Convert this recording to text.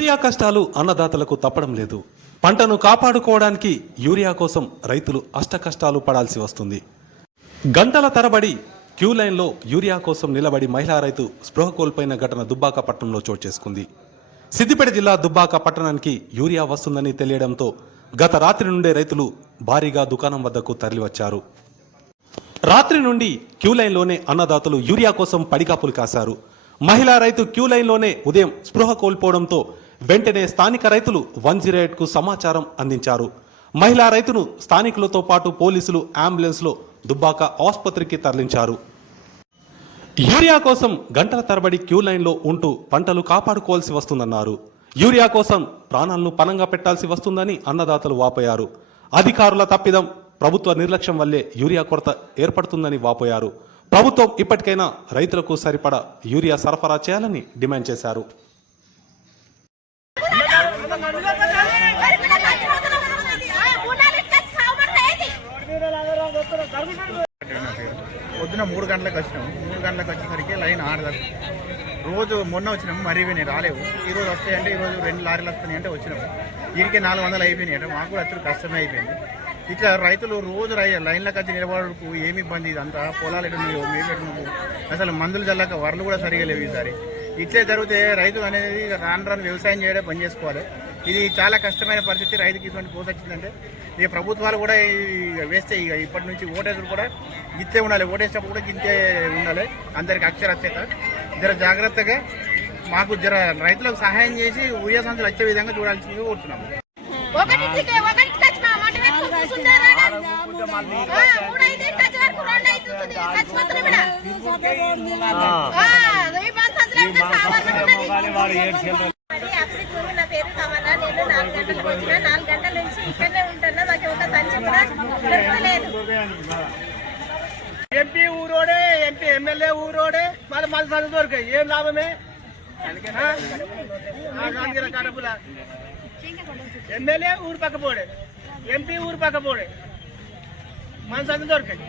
Urea కష్టాలు అన్నదాతలకు తప్పడం లేదు. పంటను కాపాడుకోవడానికి యూరియా కోసం రైతులు అష్ట కష్టాలు పడాల్సి వస్తుంది. గంటల తరబడి క్యూ లైన్లో యూరియా కోసం నిలబడి మహిళా రైతు స్పృహ కోల్పోయిన ఘటన దుబ్బాక పట్టణంలో చోటు చేసుకుంది. సిద్దిపేట జిల్లా దుబ్బాక పట్టణానికి యూరియా వస్తుందని తెలియడంతో గత రాత్రి నుండే రైతులు భారీగా దుకాణం వద్దకు తరలివచ్చారు. రాత్రి నుండి క్యూ లైన్లోనే అన్నదాతలు యూరియా కోసం పడికాపులు కాశారు. మహిళా రైతు క్యూ లైన్లోనే ఉదయం స్పృహ కోల్పోవడంతో వెంటనే స్థానిక రైతులు వన్ జీరో ఎయిట్కు సమాచారం అందించారు. మహిళా రైతును స్థానికులతో పాటు పోలీసులు అంబులెన్స్లో దుబ్బాక ఆసుపత్రికి తరలించారు. యూరియా కోసం గంటల తరబడి క్యూ లైన్లో ఉంటూ పంటలు కాపాడుకోవాల్సి వస్తుందన్నారు. యూరియా కోసం ప్రాణాలను పనంగా పెట్టాల్సి వస్తుందని అన్నదాతలు వాపోయారు. అధికారుల తప్పిదం ప్రభుత్వ నిర్లక్ష్యం వల్లే యూరియా కొరత ఏర్పడుతుందని వాపోయారు. ప్రభుత్వం ఇప్పటికైనా రైతులకు సరిపడా యూరియా సరఫరా చేయాలని డిమాండ్ చేశారు. పొద్దున మూడు గంటలకు వచ్చినాము మూడు గంటలకు వచ్చేసరికి లైన్ ఆడదాం రోజు మొన్న వచ్చినాము మరి ఇవి రాలేవు. ఈ రోజు వస్తాయంటే ఈ రోజు రెండు లారీలు వస్తున్నాయి అంటే వచ్చినాము. వీరికి నాలుగు వందలు అయిపోయినాయి అంటే మాకు కూడా అతను కష్టమే అయిపోయింది. ఇట్లా రైతులు రోజు రై లైన్లకు వచ్చి నిలబడకు ఏమి ఇబ్బంది ఇదంతా పొలాలు ఎటున్నాయో మేము ఎటున్నాము అసలు మందులు చల్లక వరలు కూడా సరిగా లేవు ఈసారి. ఇట్లే జరిగితే రైతు అనేది రాను రాను వ్యవసాయం చేయడం పని చేసుకోవాలి. ఇది చాలా కష్టమైన పరిస్థితి. రైతుకి ఇటువంటి పోసి వచ్చిందంటే ఇక ప్రభుత్వాలు కూడా ఇక వేస్తే ఇక ఇప్పటి నుంచి ఓటేసులు కూడా గిత్తే ఉండాలి. ఓటేసినప్పుడు కూడా గింతే ఉండాలి. అందరికి అక్షరాస్యత. జర జాగ్రత్తగా మాకు జర రైతులకు సహాయం చేసి ఉరియా సంచులు వచ్చే విధంగా చూడాల్సిందిగా కోరుతున్నాము. ఈ నాలుగు గంటలకు వచ్చిన నాలుగు గంటల నుంచి ఇక్కడనే ఉంటున్నా నాకు ఒక సంచి కూడా దొరకలేదు. ఎంపీ ఊరోడే ఎంపీ ఎమ్మెల్యే ఊరోడే మళ్ళీ మన సంచి దొరికాయి ఏం లాభమే? ఆ? ఎమ్మెల్యే ఊరు పక్క పోడే ఎంపీ ఊరు పక్క పోడే. మన సంచి దొరికాయి